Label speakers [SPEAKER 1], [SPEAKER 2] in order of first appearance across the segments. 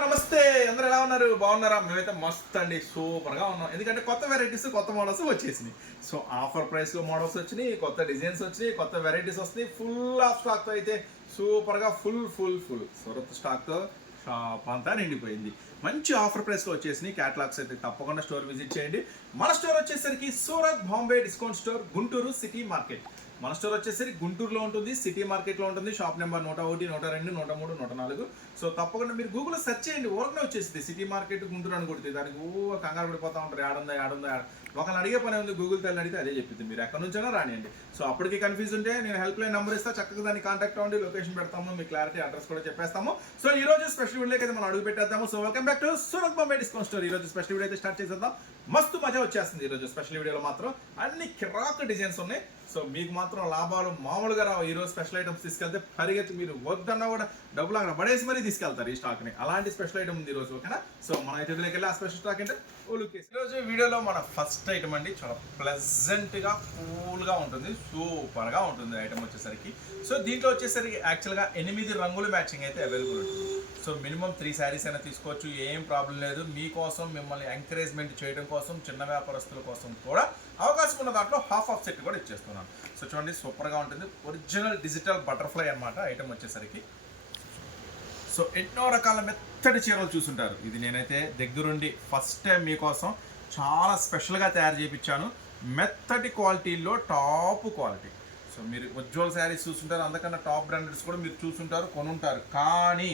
[SPEAKER 1] నమస్తే అందరూ ఎలా ఉన్నారు? బాగున్నారా? మేమైతే మస్త్ అండి సూపర్గా ఉన్నాం. ఎందుకంటే కొత్త వెరైటీస్ కొత్త మోడల్స్ వచ్చేసినాయి. సో ఆఫర్ ప్రైస్లో మోడల్స్ వచ్చినాయి కొత్త డిజైన్స్ వచ్చినాయి కొత్త వెరైటీస్ వస్తున్నాయి. ఫుల్ ఆఫ్ స్టాక్తో అయితే సూపర్గా ఫుల్ ఫుల్ ఫుల్ సూరత్ స్టాక్తో షాప్ అంతా నిండిపోయింది. మంచి ఆఫర్ ప్రైస్లో వచ్చేసినాయి. క్యాటలాగ్స్ అయితే తప్పకుండా స్టోర్ విజిట్ చేయండి. మన స్టోర్ వచ్చేసరికి Surat Bombay discount store Guntur city market. మన స్టోర్ వచ్చేసరికి గుంటూరులో ఉంటుంది సిటీ మార్కెట్లో ఉంటుంది షాప్ నెంబర్ నూట ఒకటి నూట రెండు నూట మూడు నూట నాలుగు. సో తప్పకుండా మీరు గూగుల్లో సెర్చ్ చేయండి ఊరకనే వచ్చేసింది. సిటీ మార్కెట్ గుంటూరు అని కొడితే దానికి ఊ కంగారు పడిపోతూ ఉంటారు. ఆడుందా ఆడుందా ఒకళ్ళు అడిగే పని ఉంది గూగుల్ తల్లి అడిగితే అదే చెప్పింది. మీరు ఎక్కడి నుంచైనా రానియండి. సో అప్పటికి కన్ఫ్యూజ్ ఉంటే నేను హెల్ప్ లైన్ నెంబర్ ఇస్తా చక్కగా దాన్ని కాంటాక్ట్ అవ్వండి లొకేషన్ పెడతాము మీ క్లారిటీ అడ్రస్ కూడా చెప్పేస్తాము. సో ఈ రోజు స్పెషల్ వీడియోకి అయితే మనం అడుగు పెట్టేద్దాము. So welcome back to Surat Bombay discount store ఈ రోజు స్పెషల్ వీడియో అయితే స్టార్ట్ చేసేద్దాం. మస్తు మజా వచ్చేస్తుంది ఈ రోజు స్పెషల్ వీడియోలో మాత్రం. అన్ని కిరాక్ డిజైన్స్ ఉన్నాయి. సో మీకు మాత్రం లాభాలు మామూలుగా రావు. ఈ రోజు స్పెషల్ ఐటమ్స్ తీసుకెళ్తే పరిగెత్తి మీరు వద్దన్నా కూడా డబ్బులు అక్కడ పడేసి మరీ తీసుకెళ్తారు ఈ స్టాక్ని. అలాంటి స్పెషల్ ఐటమ్ ఉంది ఈ రోజు ఓకేనా? సో మన అయితే వెళ్ళి ఆ స్పెషల్ స్టాక్ అంటే ఈ రోజు వీడియోలో మన ఫస్ట్ ఐటమ్ అండి చాలా ప్లెజెంట్గా కూల్గా ఉంటుంది సూపర్గా ఉంటుంది ఐటమ్ వచ్చేసరికి. సో దీంట్లో వచ్చేసరికి యాక్చువల్గా ఎనిమిది రంగుల మ్యాచింగ్ అయితే అవైలబుల్ ఉంటుంది. సో మినిమం త్రీ శారీస్ అయినా తీసుకోవచ్చు ఏం ప్రాబ్లం లేదు. మీకోసం మిమ్మల్ని ఎంకరేజ్మెంట్ చేయడం కోసం చిన్న వ్యాపారస్తుల కోసం కూడా అవకాశం ఉన్న దాంట్లో హాఫ్ ఆఫ్ సెట్ కూడా ఇచ్చేస్తున్నాను. సో చూడండి సూపర్గా ఉంటుంది. ఒరిజినల్ డిజిటల్ బటర్ఫ్లై అన్నమాట ఐటమ్ వచ్చేసరికి. సో ఎన్నో రకాల మెత్తటి చీరలు చూసుంటారు. ఇది నేనైతే దగ్గరుండి ఫస్ట్ టైం మీకోసం చాలా స్పెషల్గా తయారు చేయించాను మెత్తటి క్వాలిటీలో టాప్ క్వాలిటీ సో మీరు ఉజ్వల్ శారీస్ చూసుంటారు అందుకన్నా టాప్ బ్రాండెడ్స్ కూడా మీరు చూసుంటారు కొనుంటారు. కానీ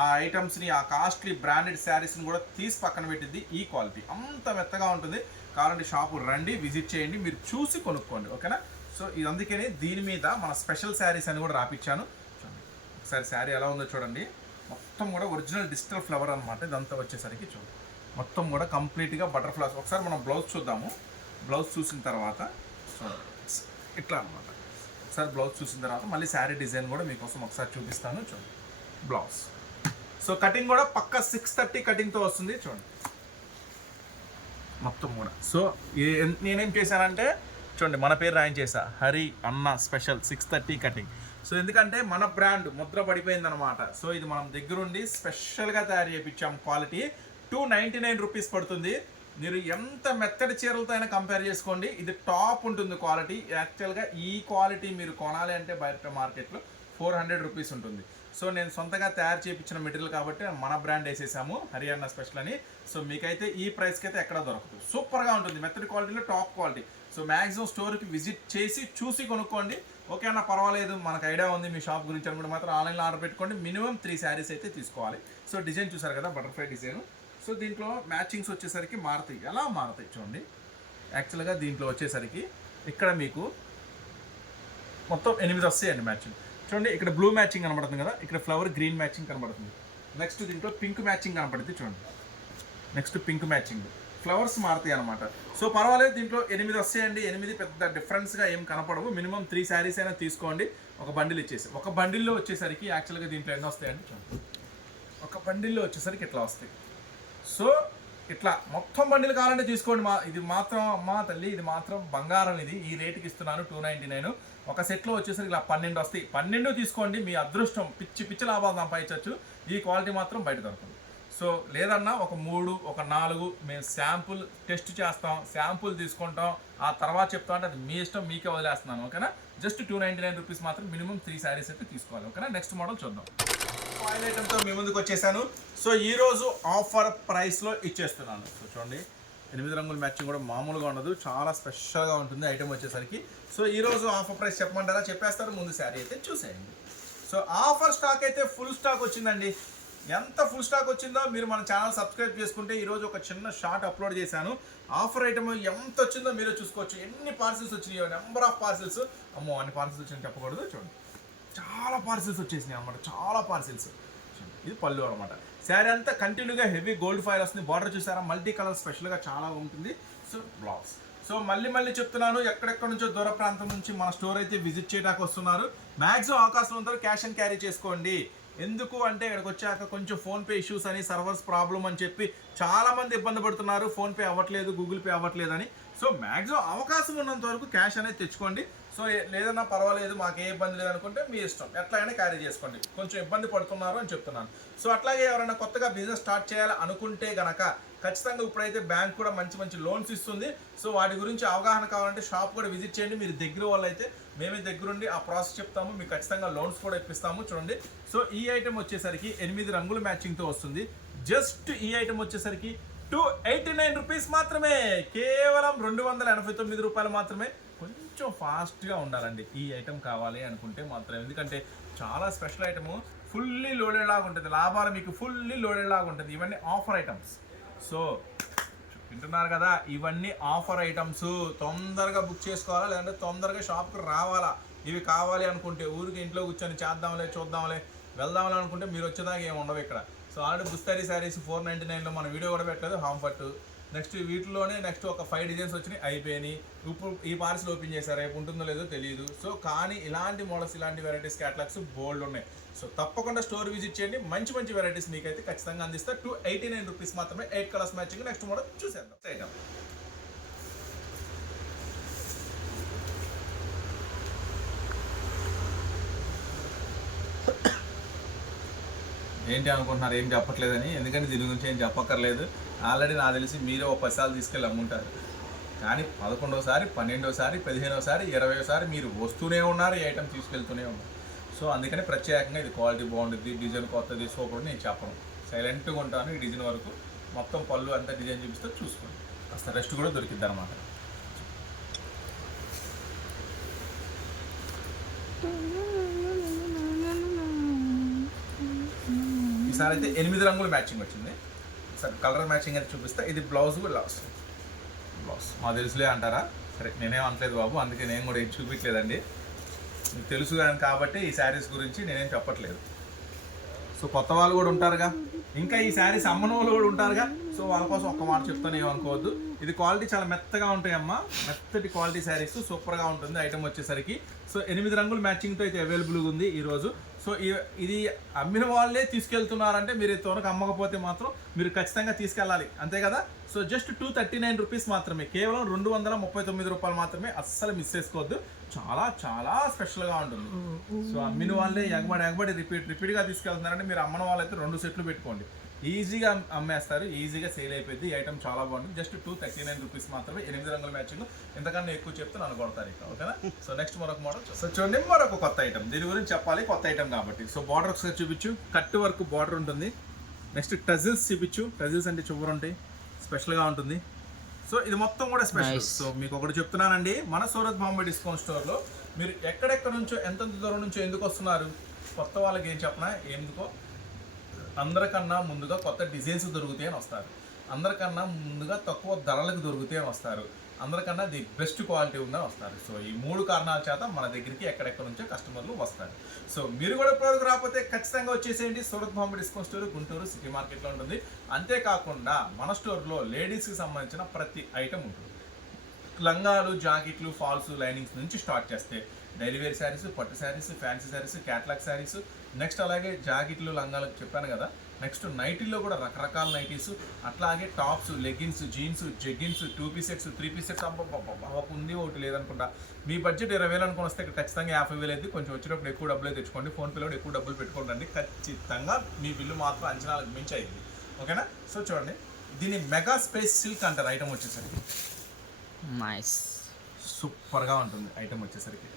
[SPEAKER 1] ఆ ఐటమ్స్ని ఆ కాస్ట్లీ బ్రాండెడ్ శారీస్ని కూడా తీసి పక్కన పెట్టింది ఈ క్వాలిటీ అంత మెత్తగా ఉంటుంది. కావాలంటే షాపు రండి విజిట్ చేయండి మీరు చూసి కొనుక్కోండి. ఓకేనా? సో ఇది అందుకని దీని మీద మన స్పెషల్ శారీస్ అని కూడా రాపిచ్చాను. చూడండి. ఒకసారి శారీ ఎలా ఉందో చూడండి. మొత్తం కూడా ఒరిజినల్ డిజిటల్ ఫ్లవర్ అనమాట ఇదంతా వచ్చేసరికి చూడు. మొత్తం కూడా కంప్లీట్గా బటర్ఫ్లైస్ ఒకసారి మనం బ్లౌజ్ చూద్దాము. బ్లౌజ్ చూసిన తర్వాత ఇట్లా అనమాట ఒకసారి బ్లౌజ్ చూసిన తర్వాత మళ్ళీ శారీ డిజైన్ కూడా మీకోసం ఒకసారి చూపిస్తాను చూడండి బ్లౌజ్. సో కటింగ్ కూడా పక్క సిక్స్ థర్టీ కటింగ్తో వస్తుంది చూడండి మొత్తం కూడా. సో నేనేం చేశానంటే చూడండి మన పేరు రాయం చేశా హరి అన్న special six thirty cutting. So ఎందుకంటే మన బ్రాండ్ ముద్ర పడిపోయింది అనమాట సో ఇది మనం దగ్గరుండి స్పెషల్గా తయారు చేయించాం quality. Two ninety nine rupees పడుతుంది. మీరు ఎంత మెత్తటి చీరలతో అయినా కంపేర్ చేసుకోండి. ఇది టాప్ ఉంటుంది క్వాలిటీ. యాక్చువల్గా ఈ క్వాలిటీ మీరు కొనాలి అంటే బయట మార్కెట్లో ఫోర్ హండ్రెడ్ రూపీస్ ఉంటుంది. సో నేను సొంతంగా తయారు చేయించిన మెటీరియల్ కాబట్టి మన బ్రాండ్ వేసేసాము. హర్యానా స్పెషల్ అని. సో మీకైతే ఈ ప్రైస్కి అయితే ఎక్కడ దొరకదు. సూపర్గా ఉంటుంది. మెత్తడి క్వాలిటీలో టాప్ క్వాలిటీ. సో మ్యాక్సిమం స్టోర్కి విజిట్ చేసి చూసి కొనుక్కోండి. ఓకే అన్న పర్వాలేదు మనకు ఐడియా ఉంది మీ షాప్ గురించి అని కూడా మాత్రం ఆన్లైన్లో ఆర్డర్ పెట్టుకోండి. మినిమం త్రీ శారీస్ అయితే తీసుకోవాలి. సో డిజైన్ చూసారు కదా బటర్ఫ్లై డిజైన్. సో దీంట్లో మ్యాచింగ్స్ వచ్చేసరికి మారుతాయి. ఎలా మారుతాయి చూడండి. యాక్చువల్గా దీంట్లో వచ్చేసరికి ఇక్కడ మీకు మొత్తం ఎనిమిది వస్తాయండి మ్యాచింగ్. చూడండి ఇక్కడ బ్లూ మ్యాచింగ్ కనబడుతుంది కదా ఇక్కడ ఫ్లవర్ గ్రీన్ మ్యాచింగ్ కనబడుతుంది. నెక్స్ట్ దీంట్లో పింక్ మ్యాచింగ్ కనబడుతుంది చూడండి. Next pink matching. ఫ్లవర్స్ మారుతాయి అనమాట సో పర్వాలేదు దీంట్లో ఎనిమిది వస్తాయండి. ఎనిమిది పెద్ద డిఫరెన్స్గా ఏం కనపడవు. మినిమం త్రీ శారీస్ అయినా తీసుకోండి. ఒక బండిల్ ఇచ్చేసి. ఒక బండిల్లో వచ్చేసరికి యాక్చువల్గా దీంట్లో ఎన్ని వస్తాయండి ఒక బండిల్లో వచ్చేసరికి ఇట్లా వస్తాయి. సో ఇట్లా మొత్తం బండిలు కావాలంటే తీసుకోండి. మా ఇది మాత్రం అమ్మా తల్లి ఇది మాత్రం బంగారం ఇది. ఈ రేటుకి ఇస్తున్నాను టూ నైంటీ నైన్ ఒక సెట్లో వచ్చేసరికి ఇలా పన్నెండు వస్తాయి. పన్నెండు తీసుకోండి. మీ అదృష్టం. పిచ్చి పిచ్చి లాభాలు సంపాదించవచ్చు. ఈ క్వాలిటీ మాత్రం బయట దొరకదు. సో లేదన్నా ఒక మూడు ఒక నాలుగు మేము శాంపుల్ టెస్ట్ చేస్తాం శాంపుల్ తీసుకుంటాం ఆ తర్వాత చెప్తా అంటే అది మీ ఇష్టం మీకే వదిలేస్తున్నాను ఓకేనా? Just two ninety nine rupees మాత్రం మినిమం త్రీ శారీస్ అయితే తీసుకోవాలి ఓకేనా? నెక్స్ట్ మోడల్ చూద్దాం. ఆయిల్ ఐటమ్తో మీ ముందుకు వచ్చేసాను. సో ఈరోజు ఆఫర్ ప్రైస్లో ఇచ్చేస్తున్నాను. సో చూడండి ఎనిమిది రంగుల మ్యాచింగ్ కూడా మామూలుగా ఉండదు చాలా స్పెషల్గా ఉంటుంది ఐటమ్ వచ్చేసరికి. సో ఈ రోజు ఆఫర్ ప్రైస్ చెప్పమంటారా? చెప్పేస్తారు ముందు శారీ అయితే చూసేయండి. సో ఆఫర్ స్టాక్ అయితే ఫుల్ స్టాక్ వచ్చిందండి. ఎంత ఫుల్ స్టాక్ వచ్చిందో మీరు మన ఛానల్ సబ్స్క్రైబ్ చేసుకుంటే ఈరోజు ఒక చిన్న షార్ట్ అప్లోడ్ చేశాను. ఆఫర్ ఐటమ్ ఎంత వచ్చిందో మీరే చూసుకోవచ్చు. ఎన్ని పార్సిల్స్ వచ్చినాయో నెంబర్ ఆఫ్ పార్సిల్స్ అమ్మో అన్ని పార్సిల్స్ వచ్చినాయి చెప్పకూడదు. చూడండి. చాలా పార్సిల్స్ వచ్చేసినాయి అనమాట చాలా పార్సిల్స్ ఇది పళ్ళు అనమాట శారీ అంతా కంటిన్యూగా హెవీ గోల్డ్ ఫైల్ వస్తుంది. బార్డర్ చూసారా? మల్టీ కలర్ స్పెషల్గా చాలా ఉంటుంది. సో బ్లౌజ్ సో మళ్ళీ మళ్ళీ చెప్తున్నాను ఎక్కడెక్కడ నుంచో దూర ప్రాంతం నుంచి మన స్టోర్ అయితే విజిట్ చేయడానికి వస్తున్నారు. మ్యాక్సిమం అవకాశం ఉంటారు క్యాష్ అండ్ క్యారీ చేసుకోండి. ఎందుకు అంటే ఇక్కడికి వచ్చాక కొంచెం ఫోన్పే ఇష్యూస్ అని సర్వర్స్ ప్రాబ్లం అని చెప్పి చాలా మంది ఇబ్బంది పడుతున్నారు. ఫోన్పే అవ్వట్లేదు గూగుల్ పే అవ్వట్లేదు అని. సో మ్యాక్సిమం అవకాశం ఉన్నంత వరకు క్యాష్ అనేది తెచ్చుకోండి. సో లేదన్నా పర్వాలేదు మాకు ఏ ఇబ్బంది లేదనుకుంటే మీ ఇష్టం. ఎట్లా అయినా క్యారీ చేసుకోండి. కొంచెం ఇబ్బంది పడుతున్నారు అని చెప్తున్నాను. సో అట్లాగే ఎవరైనా కొత్తగా బిజినెస్ స్టార్ట్ చేయాలి అనుకుంటే గనక ఖచ్చితంగా ఇప్పుడైతే బ్యాంక్ కూడా మంచి మంచి లోన్స్ ఇస్తుంది. సో వాటి గురించి అవగాహన కావాలంటే షాప్ కూడా విజిట్ చేయండి. మీరు దగ్గర వాళ్ళు అయితే మేమే దగ్గరుండి ఆ ప్రాసెస్ చెప్తాము మీకు ఖచ్చితంగా లోన్స్ కూడా ఇప్పిస్తాము చూడండి. సో ఈ ఐటెం వచ్చేసరికి ఎనిమిది రంగుల మ్యాచింగ్తో వస్తుంది. జస్ట్ ఈ ఐటెం వచ్చేసరికి టూ ఎయిటీ నైన్ రూపీస్ మాత్రమే. కేవలం రెండు వందల ఎనభై తొమ్మిది రూపాయలు మాత్రమే. కొంచెం ఫాస్ట్గా ఉండాలండి ఈ ఐటెం కావాలి అనుకుంటే మాత్రం. ఎందుకంటే చాలా స్పెషల్ ఐటము ఫుల్లీ లోడెడ్ లాగా ఉంటుంది. లాభాలు మీకు ఫుల్లీ లోడెడ్ లాగా ఉంటుంది. ఇవన్నీ ఆఫర్ ఐటమ్స్ సో వింటున్నారు కదా ఇవన్నీ ఆఫర్ ఐటమ్స్. తొందరగా బుక్ చేసుకోవాలా లేదంటే తొందరగా షాప్కి రావాలా? ఇవి కావాలి అనుకుంటే ఊరికి ఇంట్లో కూర్చొని చేద్దాంలే చూద్దాంలే వెళ్దాంలే అనుకుంటే మీరు వచ్చేదాకా ఏమి ఉండవు ఇక్కడ. సో ఆల్రెడీ బుస్తారీ శారీస్ ఫోర్ నైంటీ నైన్లో మన వీడియో కూడా పెట్టలేదు హాంఫర్ట్ నెక్స్ట్ వీటిలోనే నెక్స్ట్ ఒక ఫైవ్ డిజైన్స్ వచ్చినాయి అయిపోయినాయి. ఇప్పుడు ఈ పార్సల్ ఓపెన్ చేశారు రేపు ఉంటుందో లేదో తెలియదు సో కానీ ఇలాంటి మోడల్స్ ఇలాంటి వెరైటీస్ క్యాటలాగ్స్ బోల్డ్ ఉన్నాయి. సో తప్పకుండా స్టోర్ విజిట్ చేయండి. మంచి మంచి వెరైటీస్ మీకైతే ఖచ్చితంగా అందిస్తా. టూ ఎయిటీ నైన్ రూపీస్ మాత్రమే eight colours matching next model చూసేద్దాం. ఐటమ్ ఏంటి అనుకుంటున్నారు ఏం చెప్పట్లేదని. ఎందుకంటే దీని గురించి ఏం చెప్పక్కర్లేదు. ఆల్రెడీ నాకు తెలిసి మీరే ఒక పసాలు తీసుకెళ్ళి అమ్ముంటారు. కానీ పదకొండోసారి పన్నెండోసారి పదిహేనోసారి ఇరవైసారి మీరు వస్తూనే ఉన్నారు ఈ ఐటెం తీసుకెళ్తూనే ఉన్నారు. సో అందుకని ప్రత్యేకంగా ఇది క్వాలిటీ బాగుంటుంది డిజైన్ కొత్తది సూపర్ నేను చెప్పను. సైలెంట్గా ఉంటాను ఈ డిజైన్ వరకు. మొత్తం పళ్ళు అంతా డిజైన్ చూపిస్తే చూసుకోండి. కాస్త రెస్ట్ కూడా దొరికిద్ది అనమాట ఈసారి అయితే ఎనిమిది రంగుల మ్యాచింగ్ వచ్చింది. సరే కలర్ మ్యాచింగ్ అయితే చూపిస్తే. ఇది బ్లౌజ్ బ్లౌజ్. బ్లౌజ్. మా తెలుసులే అంటారా? సరే నేనేం అనట్లేదు బాబు అందుకే నేను కూడా ఏం చూపించలేదండి. మీకు తెలుసు కానీ కాబట్టి ఈ శారీస్ గురించి నేనేం చెప్పట్లేదు. సో కొత్త వాళ్ళు కూడా ఉంటారుగా. ఇంకా ఈ శారీస్ అమ్మని వాళ్ళు కూడా ఉంటారుగా. సో వాళ్ళ కోసం ఒక్క మాట చెప్తాను ఏమనుకోవద్దు ఇది క్వాలిటీ చాలా మెత్తగా ఉంటాయమ్మా. మెత్తటి క్వాలిటీ శారీస్ సూపర్గా ఉంటుంది. ఐటమ్ వచ్చేసరికి. సో ఎనిమిది రంగుల మ్యాచింగ్తో అయితే అవైలబుల్గా ఉంది ఈరోజు. సో ఇది అమ్మిన వాళ్ళే తీసుకెళ్తున్నారంటే మీరు తోనకు అమ్మకపోతే మాత్రం మీరు ఖచ్చితంగా తీసుకెళ్ళాలి. అంతే కదా? So just two thirty nine rupees మాత్రమే. కేవలం రెండు వందల ముప్పై తొమ్మిది రూపాయలు మాత్రమే అస్సలు మిస్ చేసుకోవద్దు. చాలా చాలా స్పెషల్గా ఉంటుంది. సో అమ్మిన వాళ్ళే ఎగబడి ఎగబడి రిపీట్ రిపీట్గా తీసుకెళ్తున్నారంటే మీరు అమ్మన వాళ్ళైతే రెండు సెట్లు పెట్టుకోండి. ఈజీగా అమ్మేస్తారు ఈజీగా సేల్ అయిపోయింది. ఈ ఐటమ్ చాలా బాగుంటుంది. Just two thirty nine rupees మాత్రమే ఎనిమిది రంగుల మ్యాచింగ్. ఇంతకన్నా ఎక్కువ చెప్తే నన్ను కొడతారు ఇక ఓకేనా? సో నెక్స్ట్ మరొక మోడల్ సో చూడండి మరొక కొత్త ఐటమ్ దీని గురించి చెప్పాలి కొత్త ఐటమ్ కాబట్టి. సో బార్డర్ ఒకసారి చూపించు. కట్ వర్క్ బార్డర్ ఉంటుంది. నెక్స్ట్ టజిల్స్ చూపించు. టజిల్స్ అంటే చువ్వరు ఉంటాయి. స్పెషల్గా ఉంటుంది. సో ఇది మొత్తం కూడా స్పెషల్. సో మీకు ఒకటి చెప్తున్నానండి. మన సూరత్ బాంబే డిస్కౌంట్ స్టోర్లో మీరు ఎక్కడెక్కడ నుంచో ఎంతెంత దూరం నుంచో ఎందుకు వస్తున్నారు? కొత్త వాళ్ళకి ఏం చెప్పనా? ఎందుకో? అందరికన్నా ముందుగా కొత్త డిజైన్స్ దొరుకుతాయి అని వస్తారు. అందరికన్నా ముందుగా తక్కువ ధరలకు దొరుకుతాయి అని వస్తారు. అందరికన్నా ది బెస్ట్ క్వాలిటీ ఉందని వస్తారు. సో ఈ మూడు కారణాల చేత మన దగ్గరికి ఎక్కడెక్కడ నుంచో కస్టమర్లు వస్తారు. సో మీరు కూడా ఇప్పటివరకు రాకపోతే ఖచ్చితంగా వచ్చేసేయండి. Surat Bombay discount store Guntur city మార్కెట్లో ఉంటుంది. అంతేకాకుండా మన స్టోర్లో లేడీస్కి సంబంధించిన ప్రతి ఐటెం ఉంటుంది. లంగాలు జాకెట్లు ఫాల్స్ లైనింగ్స్ నుంచి స్టార్ట్ చేస్తే డైలీ వేర్ శారీస్ పట్టు sarees fancy sarees catalogue sarees next అలాగే జాకెట్లు లంగాలకు చెప్పాను కదా. నెక్స్ట్ నైటీల్లో కూడా రకరకాల నైటీస్. అట్లాగే tops leggings jeans jeggings two piece sets three piece sets ఒక ఉంది ఒకటి లేదనుకుంటా మీ బడ్జెట్ ఇరవై వేలు అనుకుని వస్తే ఇక్కడ ఖచ్చితంగా యాభై వేలు అయితే కొంచెం వచ్చేటప్పుడు ఎక్కువ డబ్బులు తెచ్చుకోండి ఫోన్పేలో కూడా ఎక్కువ డబ్బులు పెట్టుకోండి ఖచ్చితంగా మీ బిల్లు మాత్రం అంచనాలకు మించి అయింది. ఓకేనా? సో చూడండి దీన్ని మెగా స్పేస్ సిల్క్ అంటారు ఐటమ్ వచ్చేసరికి.
[SPEAKER 2] నైస్
[SPEAKER 1] సూపర్గా ఉంటుంది ఐటమ్ వచ్చేసరికి.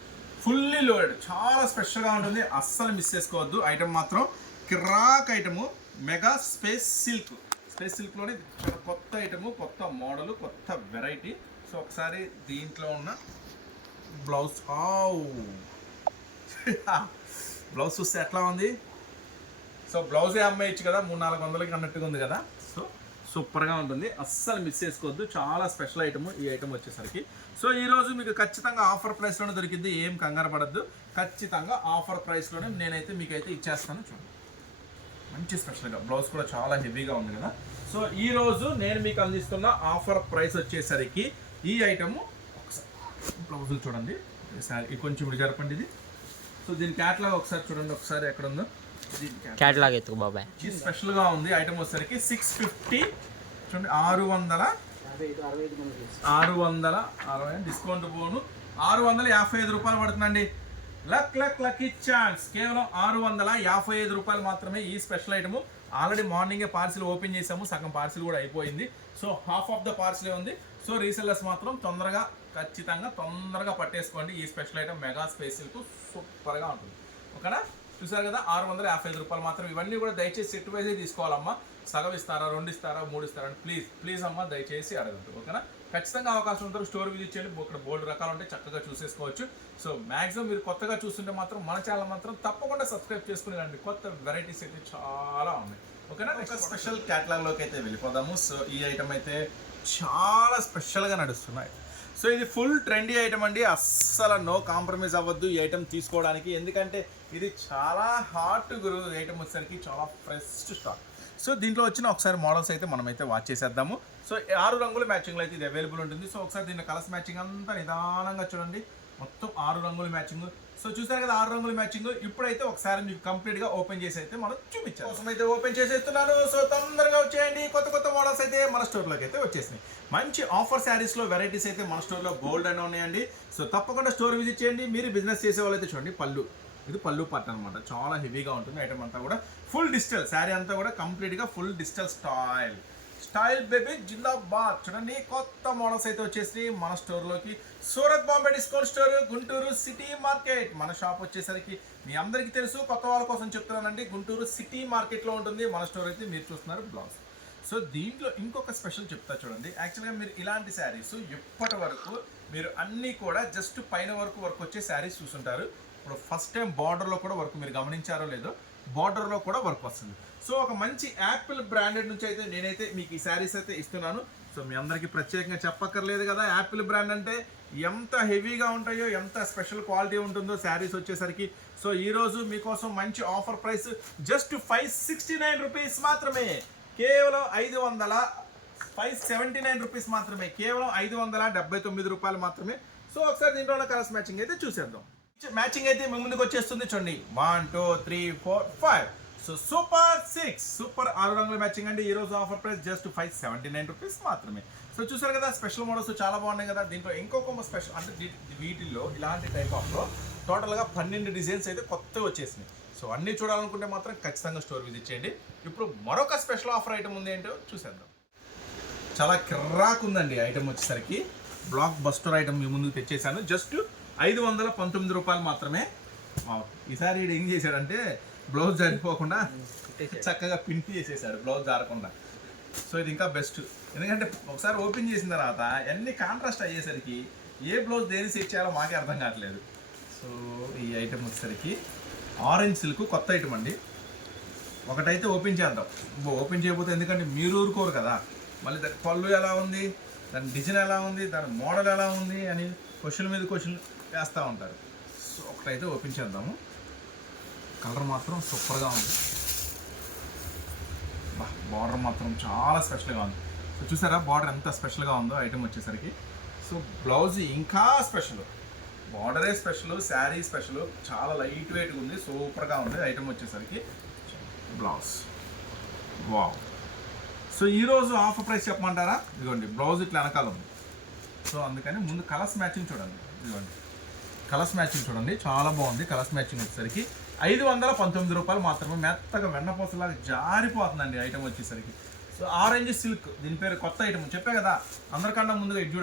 [SPEAKER 1] Fully loaded. చాలా స్పెషల్గా ఉంటుంది. అస్సలు మిస్ చేసుకోవద్దు. ఐటమ్ మాత్రం కిరాక్ item. Mega space silk. Space సిల్క్లోనే కొత్త ఐటము కొత్త మోడల్ కొత్త వెరైటీ. సో ఒకసారి దీంట్లో ఉన్న బ్లౌజ్ బ్లౌజ్ చూస్తే ఎట్లా ఉంది? సో బ్లౌజే అమ్మేయచ్చు కదా. మూడు నాలుగు వందలకి అన్నట్టుగా ఉంది కదా. సూపర్గా ఉంటుంది. అస్సలు మిస్ చేసుకోవద్దు. చాలా స్పెషల్ ఐటమ్ ఈ ఐటమ్ వచ్చేసరికి. సో ఈ రోజు మీకు ఖచ్చితంగా ఆఫర్ ప్రైస్లోనే దొరికింది ఏం కంగారు పడద్దు. ఖచ్చితంగా ఆఫర్ ప్రైస్లోనే నేనైతే మీకైతే ఇచ్చేస్తాను చూడండి. మంచి స్పెషల్గా బ్లౌజ్ కూడా చాలా హెవీగా ఉంది కదా. సో ఈ రోజు నేను మీకు అందిస్తున్న ఆఫర్ ప్రైస్ వచ్చేసరికి ఈ ఐటము ఒకసారి బ్లౌజులు చూడండి. ఈసారి కొంచెం ఇప్పుడు జరపండి ఇది. సో దీని క్యాట్లాగ్ ఒకసారి చూడండి. ఒకసారి ఎక్కడ ఉందో.
[SPEAKER 2] క్యాట్లాగ్ ఎత్తుకు బాబాయ్.
[SPEAKER 1] ఇది స్పెషల్గా ఉంది. ఐటమ్ వచ్చేసరికి సిక్స్ ఫిఫ్టీ చూడండి ఆరు వందల ఆరు వందల అరవై డిస్కౌంట్ పోను. ఆరు వందల యాభై ఐదు రూపాయలు పడుతుందండి. లక్ లక్ లక్కీ ఛాన్స్ కేవలం ఆరు వందల యాభై ఐదు రూపాయలు మాత్రమే ఈ స్పెషల్ ఐటమ్ ఆల్రెడీ మార్నింగే పార్సిల్ ఓపెన్ చేసాము సగం పార్సిల్ కూడా అయిపోయింది. So half of the parcel ఉంది. సో రీసెల్లర్స్ మాత్రం తొందరగా ఖచ్చితంగా తొందరగా పట్టేసుకోండి. ఈ స్పెషల్ ఐటమ్ మెగా స్పేసిల్కు సూపర్గా ఉంటుంది. ఓకేనా చూసారు కదా ఆరు వందల యాభై ఐదు రూపాయలు మాత్రం. ఇవన్నీ కూడా దయచేసి సెట్ వైజే తీసుకోవాలమ్మా. సగం ఇస్తారా రెండు ఇస్తారా మూడు ఇస్తారా అని ప్లీజ్ ప్లీజ్ అమ్మా దయచేసి అడగద్దు ఓకేనా? ఖచ్చితంగా అవకాశం ఉంటుంది స్టోర్ విజిట్ చేయండి. ఇక్కడ బోల్డ్ రకాలు ఉంటాయి చక్కగా చూసేసుకోవచ్చు. సో మాక్సిమం మీరు కొత్తగా చూస్తుంటే మాత్రం మన ఛానల్ మాత్రం తప్పకుండా సబ్స్క్రైబ్ చేసుకుని రండి. కొత్త వెరైటీస్ అయితే చాలా ఉన్నాయి. ఓకేనా? ఒక స్పెషల్లోకి అయితే వెళ్ళిపోదాము. సో ఈ ఐటమ్ అయితే చాలా స్పెషల్గా నడుస్తున్నాయి. సో ఇది ఫుల్ ట్రెండీ ఐటమ్ అండి. అస్సలు నో కాంప్రమైజ్ అవ్వద్దు ఈ ఐటమ్ తీసుకోవడానికి. ఎందుకంటే ఇది చాలా హాట్ గురు ఐటమ్ వచ్చేసరికి చాలా ఫ్రెష్ స్టాక్ సో దీంట్లో వచ్చిన ఒకసారి మోడల్స్ అయితే మనం అయితే వాచ్ చేసేద్దాము. సో ఆరు రంగుల మ్యాచింగ్లో అయితే ఇది అవైలబుల్ ఉంటుంది. సో ఒకసారి దీని కలర్స్ మ్యాచింగ్ అంతా నిదానంగా చూడండి. మొత్తం ఆరు రంగుల మ్యాచింగ్ సో చూసారు కదా ఆరు రంగుల మ్యాచింగ్ ఇప్పుడైతే ఒకసారి మీకు కంప్లీట్గా ఓపెన్ చేసి అయితే మనం చూపించాం కోసం అయితే ఓపెన్ చేసేస్తున్నాను. సో తొందరగా వచ్చేయండి. కొత్త కొత్త మోడల్స్ అయితే మన స్టోర్లోకి అయితే వచ్చేసినాయి. మంచి ఆఫర్ శారీస్లో వెరైటీస్ అయితే మన స్టోర్లో గోల్డ్ అని ఉన్నాయండి. సో తప్పకుండా స్టోర్ విజిట్ చేయండి. మీరు బిజినెస్ చేసే వాళ్ళైతే చూడండి పళ్ళు. ఇది పళ్ళు పట్టు అనమాట చాలా హెవీగా ఉంటుంది. ఐటమ్ అంతా కూడా ఫుల్ డిజిటల్ శారీ అంతా కూడా కంప్లీట్గా full digital style style baby జిందాబాద్. చూడండి కొత్త మోడల్స్ అయితే వచ్చేసి మన స్టోర్లోకి. Surat Bombay discount store Guntur city market. మన షాప్ వచ్చేసరికి మీ అందరికీ తెలుసు కొత్త వాళ్ళ కోసం చెప్తున్నానండి గుంటూరు సిటీ మార్కెట్లో ఉంటుంది మన స్టోర్ అయితే మీరు చూస్తున్నారు బ్లౌజ్. సో దీంట్లో ఇంకొక స్పెషల్ చెప్తా చూడండి. యాక్చువల్గా మీరు ఇలాంటి శారీస్ ఇప్పటి వరకు మీరు అన్నీ కూడా జస్ట్ పైన వరకు వర్క్ వచ్చే శారీస్ చూసుంటారు. ఇప్పుడు ఫస్ట్ టైం బార్డర్లో కూడా వర్క్ మీరు గమనించారో లేదో బార్డర్లో కూడా వర్క్ వస్తుంది. సో ఒక మంచి యాపిల్ బ్రాండెడ్ నుంచి అయితే నేనైతే మీకు ఈ శారీస్ అయితే ఇస్తున్నాను. సో మీ అందరికీ ప్రత్యేకంగా చెప్పక్కర్లేదు కదా యాపిల్ బ్రాండ్ అంటే ఎంత హెవీగా ఉంటాయో ఎంత స్పెషల్ క్వాలిటీ ఉంటుందో శారీస్ వచ్చేసరికి. సో ఈరోజు మీకోసం మంచి offer price just five sixty nine rupees మాత్రమే. కేవలం ఐదు వందల ఫైవ్ సెవెంటీ నైన్ రూపీస్ మాత్రమే. కేవలం ఐదు వందల డెబ్బై తొమ్మిది రూపాయలు మాత్రమే. సో ఒకసారి దీంట్లో ఉన్న కలర్స్ మ్యాచింగ్ అయితే చూసేద్దాం. మ్యాచింగ్ అయితే మీ ముందుకు వచ్చేస్తుంది చూడండి. One two three four five. So super six super ఆరు రంగుల మ్యాచింగ్ అండి. ఈ రోజు offer price just five seventy nine rupees మాత్రమే. సో చూసారు కదా స్పెషల్ మోడల్స్ చాలా బాగున్నాయి కదా. దీంట్లో ఇంకొక స్పెషల్ అంటే వీటిల్లో ఇలాంటి టైప్ ఆఫ్లో టోటల్గా పన్నెండు డిజైన్స్ అయితే కొత్తవి వచ్చేసినాయి. సో అన్నీ చూడాలనుకుంటే మాత్రం ఖచ్చితంగా స్టోర్ విజిట్ చేయండి. ఇప్పుడు మరొక స్పెషల్ ఆఫర్ ఐటమ్ ఉంది ఏంటో చూసేద్దాం. చాలా కిర్రాక్ ఉందండి ఐటమ్ వచ్చేసరికి. బ్లాక్ బస్టర్ ఐటమ్ మీ ముందుకు తెచ్చేసాను. జస్ట్ ఐదు వందల పంతొమ్మిది రూపాయలు మాత్రమే. ఈసారి ఏం చేశాడంటే బ్లౌజ్ జారిపోకుండా చక్కగా పింటి చేసేసాడు బ్లౌజ్ జారకుండా. సో ఇది ఇంకా బెస్ట్ ఎందుకంటే ఒకసారి ఓపెన్ చేసిన తర్వాత అన్ని కాంట్రాస్ట్ అయ్యేసరికి ఏ బ్లౌజ్ దేని సెట్ చేయాలో మాకే అర్థం కావట్లేదు. సో ఈ ఐటమ్ వచ్చేసరికి ఆరెంజ్ సిల్క్ కొత్త ఐటమ్ అండి. ఒకటైతే ఓపెన్ చేద్దాం. ఓపెన్ చేయకపోతే ఎందుకంటే మీరు ఊరుకోరు కదా. మళ్ళీ దాని పళ్ళు ఎలా ఉంది దాని డిజైన్ ఎలా ఉంది దాని మోడల్ ఎలా ఉంది అని క్వశ్చన్ మీద క్వశ్చన్ వేస్తూ ఉంటారు. సో ఒకటైతే ఓపెన్ చేద్దాము. కలర్ మాత్రం సూపర్గా ఉంది. బార్డర్ మాత్రం చాలా స్పెషల్గా ఉంది. సో చూసారా బార్డర్ ఎంత స్పెషల్గా ఉందో ఐటెం వచ్చేసరికి. సో బ్లౌజ్ ఇంకా స్పెషల్. బార్డరే స్పెషల్ శారీ స్పెషల్ చాలా లైట్ వెయిట్గా ఉంది సూపర్గా ఉంది ఐటెం వచ్చేసరికి. బ్లౌజ్. వావ్. సో ఈరోజు ఆఫర్ ప్రైస్ చెప్పమంటారా? ఇదిగోండి బ్లౌజ్ ఇట్లా వెనకాల ఉంది. సో అందుకని ముందు కలర్స్ మ్యాచింగ్ చూడండి. ఇదిగోండి. కలర్స్ మ్యాచింగ్ చూడండి చాలా బాగుంది కలర్స్ మ్యాచింగ్ వచ్చేసరికి. ఐదు వందల పంతొమ్మిది రూపాయలు మాత్రమే మెత్తగా వెన్నపూసలాగా జారిపోతుందండి ఐటమ్ వచ్చేసరికి. సో ఆరెంజ్ సిల్క్ దీని పేరు కొత్త ఐటమ్ చెప్పే కదా అందరికన్నా ముందుగా ఇది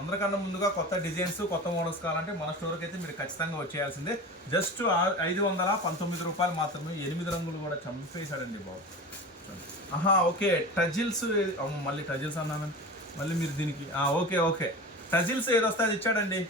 [SPEAKER 1] అందరికన్నా ముందుగా కొత్త డిజైన్స్ కొత్త మోడల్స్ కావాలంటే మన స్టోర్కి అయితే మీరు ఖచ్చితంగా వచ్చేయాల్సిందే. జస్ట్ ఐదు వందల పంతొమ్మిది రూపాయలు మాత్రమే ఎనిమిది రంగులు కూడా చంపేశాడండి బాబు. ఆహా ఓకే. టజిల్స్ మళ్ళీ టజిల్స్ అన్నాను. మళ్ళీ మీరు దీనికి ఓకే ఓకే. టజిల్స్ ఏదో వస్తే అది ఇచ్చాడండి.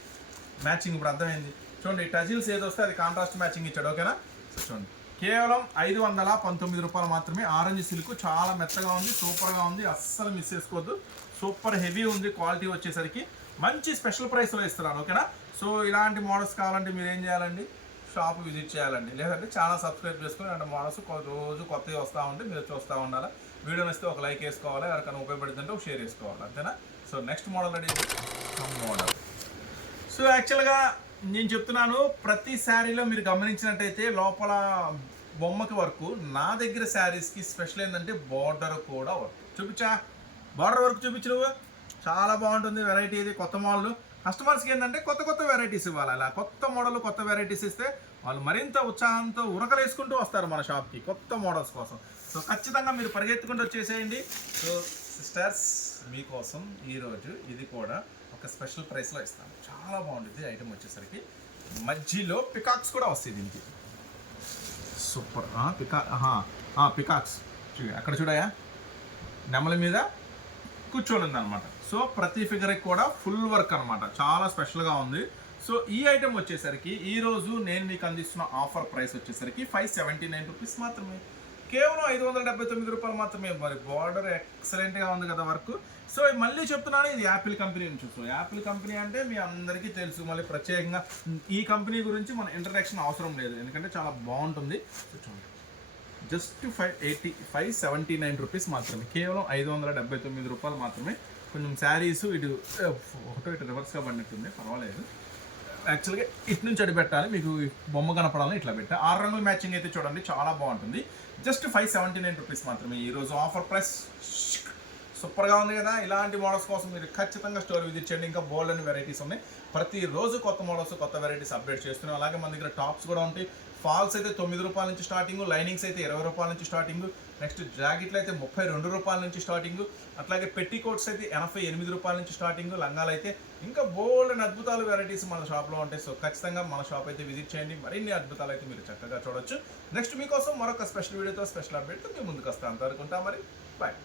[SPEAKER 1] మ్యాచింగ్ ఇప్పుడు అర్థమైంది. చూడండి టజిల్స్ ఏది వస్తే అది కాంట్రాస్ట్ మ్యాచింగ్ ఇచ్చాడు ఓకేనా? సో చూడండి కేవలం ఐదు వందల పంతొమ్మిది రూపాయలు మాత్రమే ఆరెంజ్ సిల్క్ చాలా మెత్తగా ఉంది సూపర్గా ఉంది అస్సలు మిస్ చేసుకోవద్దు. సూపర్ హెవీ ఉంది క్వాలిటీ వచ్చేసరికి మంచి స్పెషల్ ప్రైస్లో ఇస్తున్నాను ఓకేనా? సో ఇలాంటి మోడల్స్ కావాలంటే మీరు ఏం చేయాలండి? షాప్ విజిట్ చేయాలండి. లేదంటే ఛానల్ సబ్స్క్రైబ్ చేసుకుని అంటే మోడల్స్ రోజు కొత్తవి వస్తూ ఉంటే మీరు చూస్తూ ఉండాలి. వీడియో నచ్చితే ఒక లైక్ వేసుకోవాలి ఎవరికైనా ఉపయోగపడుతుంటే ఒక షేర్ చేసుకోవాలి అంతేనా? So next model ready model so యాక్చువల్గా నేను చెప్తున్నాను ప్రతి శారీలో మీరు గమనించినట్టయితే లోపల బొమ్మకి వరకు నా దగ్గర శారీస్కి స్పెషల్ ఏంటంటే బార్డర్ కూడా వర్క్ చూపించా? బార్డర్ వర్క్ చూపించు నువ్వు. చాలా బాగుంటుంది వెరైటీ ఇది కొత్త మోడల్ కస్టమర్స్కి ఏంటంటే కొత్త కొత్త వెరైటీస్ ఇవ్వాలి. అలా కొత్త మోడల్ కొత్త వెరైటీస్ ఇస్తే వాళ్ళు మరింత ఉత్సాహంతో ఉరకలేసుకుంటూ వస్తారు మన షాప్కి కొత్త మోడల్స్ కోసం. సో ఖచ్చితంగా మీరు పరిగెత్తుకుంటూ వచ్చేసేయండి. సో సిస్టర్స్ మీకోసం ఈరోజు ఇది కూడా ఒక స్పెషల్ ప్రైస్లో ఇస్తాను. చాలా బాగుంటుంది ఐటమ్ వచ్చేసరికి. మధ్యలో పికాక్స్ కూడా వస్తాయి దీనికి. సూపర్. పికా పికాక్స్. అక్కడ చూడయా? నెమల మీద కూర్చొని ఉంది అనమాట సో ప్రతి ఫిగర్కి కూడా ఫుల్ వర్క్ అనమాట చాలా స్పెషల్గా ఉంది. సో ఈ ఐటెం వచ్చేసరికి ఈరోజు నేను మీకు అందిస్తున్న ఆఫర్ ప్రైస్ వచ్చేసరికి ఫైవ్ సెవెంటీ నైన్ రూపీస్ మాత్రమే. కేవలం ఐదు వందల డెబ్బై తొమ్మిది రూపాయలు మాత్రమే. మరి బార్డర్ ఎక్సలెంట్గా ఉంది కదా వర్క్. సో మళ్ళీ చెప్తున్నాను ఇది యాపిల్ కంపెనీ నుంచి సో యాపిల్ కంపెనీ అంటే మీ అందరికీ తెలుసు. మళ్ళీ ప్రత్యేకంగా ఈ కంపెనీ గురించి మన ఇంట్రడక్షన్ అవసరం లేదు. ఎందుకంటే చాలా బాగుంటుంది. చూడండి. Just five eighty five seventy nine rupees మాత్రమే. కేవలం ఐదు వందల డెబ్బై తొమ్మిది రూపాయలు మాత్రమే. కొంచెం శారీస్ ఇటు ఫోటో ఇటు రివర్స్గా పడినట్టుంది. పర్వాలేదు. యాక్చువల్గా ఇటు నుంచి అడి పెట్టాలి మీకు బొమ్మ కనపడాలని ఇట్లా పెట్టా. ఆరు రంగుల మ్యాచింగ్ అయితే చూడండి చాలా బాగుంటుంది. Just five seventy nine rupees మాత్రమే. ఈరోజు ఆఫర్ ప్రైస్ సూపర్గా ఉంది కదా. ఇలాంటి మోడల్స్ కోసం మీరు ఖచ్చితంగా స్టోర్ విజిట్ చేయండి. ఇంకా బోల్డ్ అని వెరైటీస్ ఉన్నాయి. ప్రతిరోజు కొత్త మోడల్స్ కొత్త వెరైటీస్ అప్డేట్ చేస్తున్నాం. అలాగే మన దగ్గర టాప్స్ కూడా ఉంటాయి. ఫాల్స్ అయితే తొమ్మిది రూపాయల నుంచి స్టార్టింగ్ లైనింగ్స్ అయితే ఇరవై రూపాయల నుంచి స్టార్టింగ్ నెక్స్ట్ జాకెట్లు అయితే ముప్పై రెండు రూపాయల నుంచి స్టార్టింగ్ అట్లాగే పెట్టి కోట్స్ అయితే ఎనభై ఎనిమిది రూపాయల నుంచి స్టార్టింగ్ లంగాలు అయితే ఇంకా బోల్డ్ అండ్ అద్భుతాలు వెరైటీస్ మన షాప్లో ఉంటాయి. సో ఖచ్చితంగా మన షాప్ అయితే విజిట్ చేయండి. మరిన్ని అద్భుతాలు అయితే మీరు చక్కగా చూడొచ్చు. నెక్స్ట్ మీకోసం మరొక స్పెషల్ వీడియోతో స్పెషల్ అప్డేట్తో మేము ముందుకు వస్తాం అంతవరకు మరి. బాయ్